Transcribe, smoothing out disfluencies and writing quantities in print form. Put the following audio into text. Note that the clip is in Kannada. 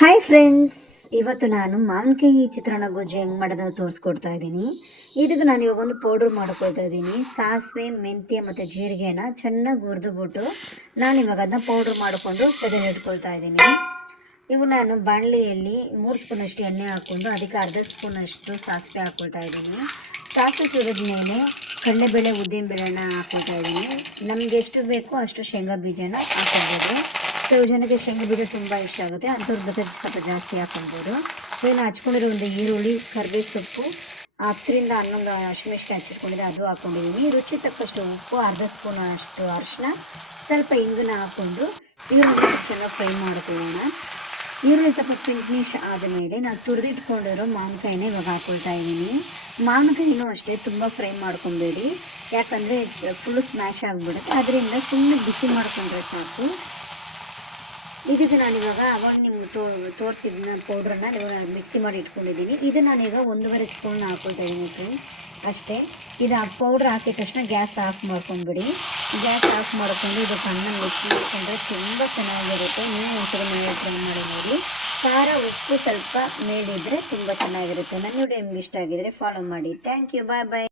ಹಾಯ್ ಫ್ರೆಂಡ್ಸ್, ಇವತ್ತು ನಾನು ಮಾವಿನಕಾಯಿ ಚಿತ್ರಾನ್ನ ಗೊಜ್ಜು ಹೆಂಗೆ ಮಾಡೋದು ತೋರಿಸ್ಕೊಡ್ತಾ ಇದ್ದೀನಿ. ಇದಕ್ಕೆ ನಾನು ಇವಾಗ ಒಂದು ಪೌಡ್ರ್ ಮಾಡ್ಕೊಳ್ತಾ ಇದ್ದೀನಿ. ಸಾಸಿವೆ, ಮೆಂತ್ಯ ಮತ್ತು ಜೀರಿಗೆನ ಚೆನ್ನಾಗಿ ಹುರಿದುಬಿಟ್ಟು ನಾನು ಇವಾಗ ಅದನ್ನ ಪೌಡ್ರ್ ಮಾಡಿಕೊಂಡು ತೆಗೆದಿಟ್ಕೊಳ್ತಾ ಇದ್ದೀನಿ. ಇವು ನಾನು ಬಾಣಲೆಯಲ್ಲಿ 3 ಸ್ಪೂನಷ್ಟು ಎಣ್ಣೆ ಹಾಕ್ಕೊಂಡು ಅದಕ್ಕೆ ಅರ್ಧ ಸ್ಪೂನಷ್ಟು ಸಾಸಿವೆ ಹಾಕ್ಕೊಳ್ತಾ ಇದ್ದೀನಿ. ಸಾಸಿವೆ ಸುರಿದ ಮೇಲೆ ಕಡಲೆಬೇಳೆ, ಉದ್ದಿನಬೇಳೆನ ಹಾಕ್ಕೊಳ್ತಾ ಇದ್ದೀನಿ. ನಮಗೆ ಎಷ್ಟು ಬೇಕೋ ಅಷ್ಟು ಶೇಂಗಾ ಬೀಜನ ಹಾಕ್ಕೊಳ್ಬೋದು. ಕೆಲವು ಜನಕ್ಕೆ ಶೇಂಗಾ ಬೀಜ ತುಂಬ ಇಷ್ಟ ಆಗುತ್ತೆ, ಅಂಥವ್ರ ಬಗ್ಗೆ ಸ್ವಲ್ಪ ಜಾಸ್ತಿ ಹಾಕ್ಕೊಳ್ಬೋದು. ಇದನ್ನು ಹಚ್ಕೊಂಡಿರೋ ಒಂದು ಈರುಳ್ಳಿ, ಕರಿಬೇವು ಸೊಪ್ಪು, 10ರಿಂದ 11 ಹಸಿಮೆಣಸಿನ ಹಚ್ಚಿಟ್ಕೊಂಡಿದ್ದೆ, ಅದು ಹಾಕ್ಕೊಂಡಿದ್ದೀನಿ. ರುಚಿ ತಕ್ಕಷ್ಟು ಉಪ್ಪು, ಅರ್ಧ ಸ್ಪೂನ್ ಅಷ್ಟು ಅರಿಶಿನ, ಸ್ವಲ್ಪ ಇಂಗನ್ನ ಹಾಕ್ಕೊಂಡು ಈರುಳ್ಳಿ ಚೆನ್ನಾಗಿ ಫ್ರೈ ಮಾಡ್ಕೊಳ್ಳೋಣ. ಈರುಳ್ಳಿ ಸ್ವಲ್ಪ ಪಿಂಕ್ನಿಶ್ ಆದಮೇಲೆ ನಾನು ತುರಿದಿಟ್ಕೊಂಡಿರೋ ಮಾವಿನಕಾಯಿನ ಇವಾಗ ಹಾಕ್ಕೊಳ್ತಾ ಇದ್ದೀನಿ. ಮಾವಿನಕಾಯಿನೂ ಅಷ್ಟೇ ತುಂಬ ಫ್ರೈ ಮಾಡ್ಕೊಬೇಡಿ, ಯಾಕಂದರೆ ಫುಲ್ಲು ಸ್ಮ್ಯಾಶ್ ಆಗಿಬಿಡುತ್ತೆ. ಅದರಿಂದ ಸುಮ್ಮನೆ ಬಿಸಿ ಮಾಡ್ಕೊಂಡ್ರೆ ಸಾಕು. ಇದಕ್ಕೆ ನಾನಿವಾಗ ಅವಾಗ ನಿಮ್ಗೆ ತೋರಿಸಿದ ಪೌಡ್ರನ್ನ ಮಿಕ್ಸಿ ಮಾಡಿ ಇಟ್ಕೊಂಡಿದ್ದೀನಿ. ಇದು ನಾನೀಗ 1.5 ಸ್ಪೂನ್ ಹಾಕ್ಕೊಳ್ತಾ ಇದ್ದೀನಿ ಫ್ರೆಂಡ್ಸ್, ಅಷ್ಟೇ. ಇದು ಆ ಪೌಡ್ರ್ ಹಾಕಿದ ತಕ್ಷಣ ಗ್ಯಾಸ್ ಆಫ್ ಮಾಡ್ಕೊಂಬಿಡಿ. ಗ್ಯಾಸ್ ಆಫ್ ಮಾಡಿಕೊಂಡು ಇದಕ್ಕೆ ಅನ್ನ ಮಿಕ್ಸ್ ಮಾಡಿಕೊಂಡ್ರೆ ತುಂಬ ಚೆನ್ನಾಗಿರುತ್ತೆ. ನೀವು ಒಂದ್ಸರಿ ಮನೆಯಲ್ಲಿ ಟ್ರೈ ಮಾಡಿ ನೋಡಿ. ಖಾರ, ಉಪ್ಪು ಸ್ವಲ್ಪ ಮೇಲಿದ್ದರೆ ತುಂಬ ಚೆನ್ನಾಗಿರುತ್ತೆ. ನನ್ನ ವಿಡಿಯೋ ನಿಮ್ಗೆ ಇಷ್ಟ ಆಗಿದರೆ ಫಾಲೋ ಮಾಡಿ. Thank you, bye bye.